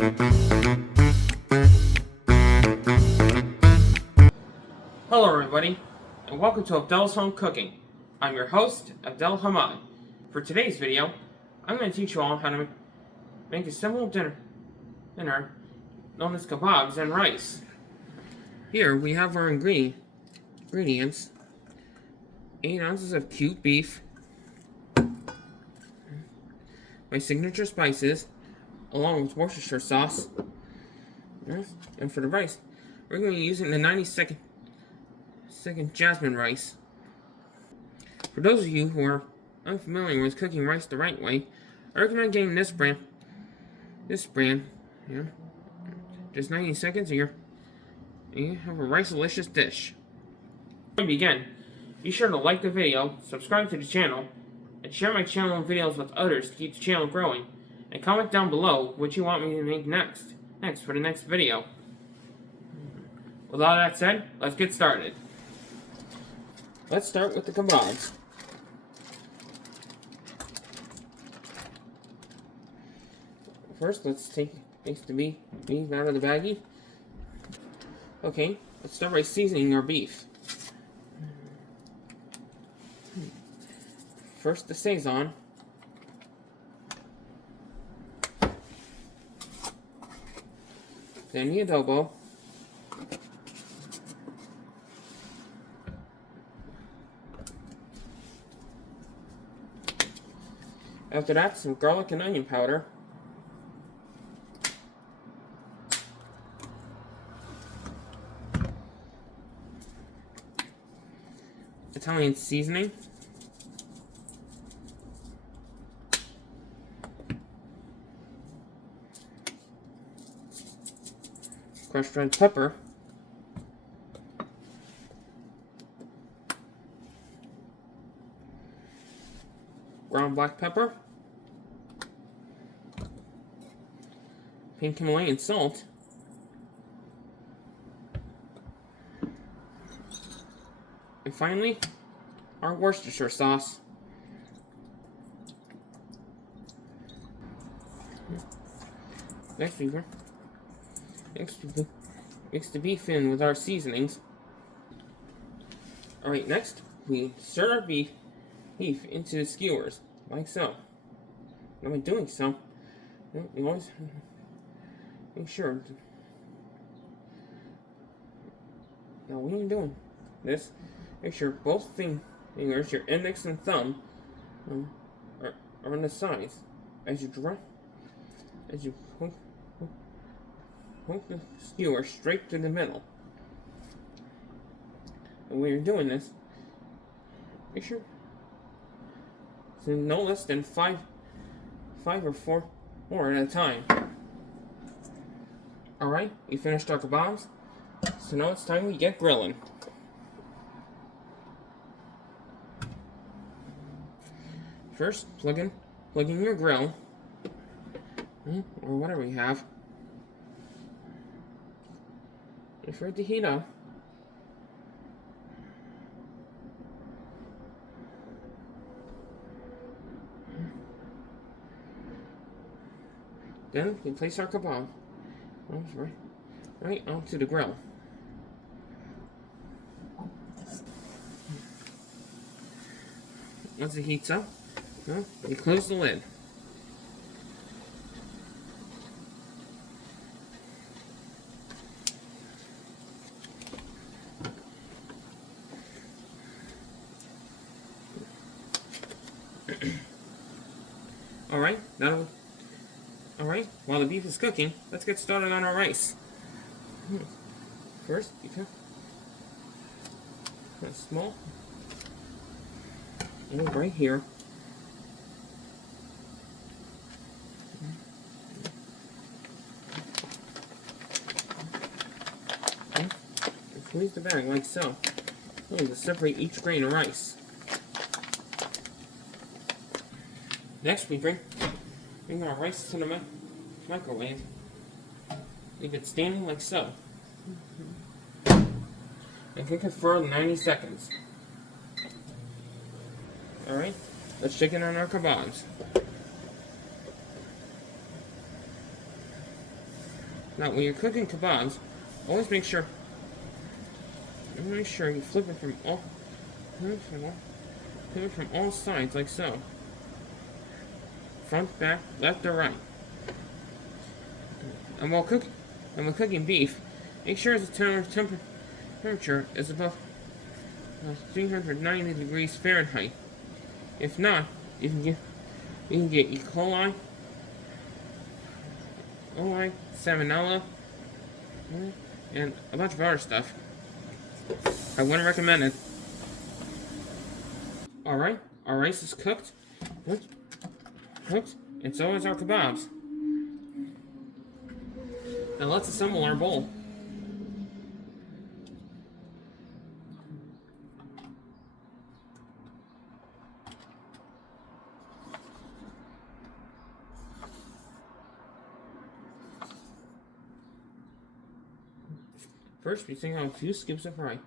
Hello everybody, and welcome to Abdel's Home Cooking. I'm your host, Abdel Hamad. For today's video, I'm going to teach you all how to make a simple dinner known as kababs and rice. Here we have our ingredients. 8 ounces of cubed beef, my signature spices, along with Worcestershire sauce. And for the rice, we're going to be using the 90-second Jasmin rice. For those of you who are unfamiliar with cooking rice the right way, I recommend getting this brand. Just 90 seconds and you have a rice-delicious dish. Before we begin, be sure to like the video, subscribe to the channel, and share my channel and videos with others to keep the channel growing. And comment down below what you want me to make next for the next video. With all that said, let's get started. Let's start with the kababs. First, let's take the beef out of the baggie. Okay, let's start by seasoning our beef. First, the Sazon. Then the adobo. After that, some garlic and onion powder. Italian seasoning. Crushed red pepper. Ground black pepper. Pink Himalayan salt. And finally, our Worcestershire sauce. Next, we mix the beef in with our seasonings. Alright, next, we stir our beef into the skewers, like so. And by doing so, you always make sure. Now, when you're doing this, make sure both fingers, your index and thumb, are on the sides as you hook the skewer straight to the middle. And when you're doing this, make sure so no less than five or four more at a time. Alright, we finished our kababs, so now it's time we get grilling. First, plug in your grill, or whatever you have. Wait for it to heat up. Then we place our kebab right onto the grill. Once it heats up, you close the lid. Alright, while the beef is cooking, let's get started on our rice. First, you cut a small and right here. And squeeze the bag like so. To separate each grain of rice. Next, we bring our rice to the microwave. Leave it standing like so. And cook it for 90 seconds. Alright, let's check in on our kababs. Now, when you're cooking kebabs, always make sure you flip it from all sides, like so. Front, back, left, or right. And while cooking beef, make sure the temperature is above 390 degrees Fahrenheit. If not, you can get E. coli, salmonella, and a bunch of other stuff. I wouldn't recommend it. Alright, our rice is cooked, and so is our kebabs. Now let's assemble our bowl. First, we take out a few scoops of rice.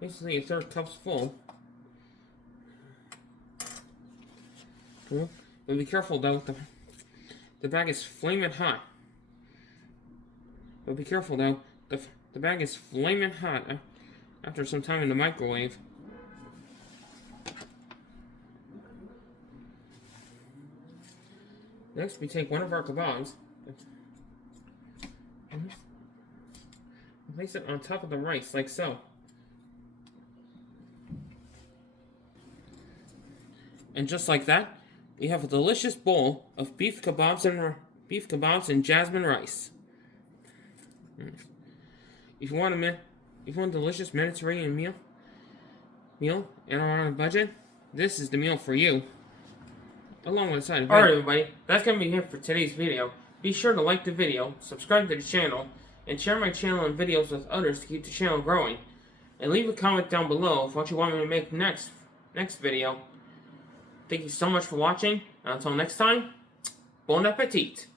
Basically, a third cup's full. But be careful though, the bag is flaming hot. The bag is flaming hot after some time in the microwave. Next, we take one of our kebabs and place it on top of the rice, like so. And just like that, we have a delicious bowl of beef kebabs and jasmine rice. If you want a delicious Mediterranean meal and are on a budget, this is the meal for you. Along with a side of it. Alright everybody, that's going to be it for today's video. Be sure to like the video, subscribe to the channel, and share my channel and videos with others to keep the channel growing. And leave a comment down below of what you want me to make next video. Thank you so much for watching, and until next time, bon appetit!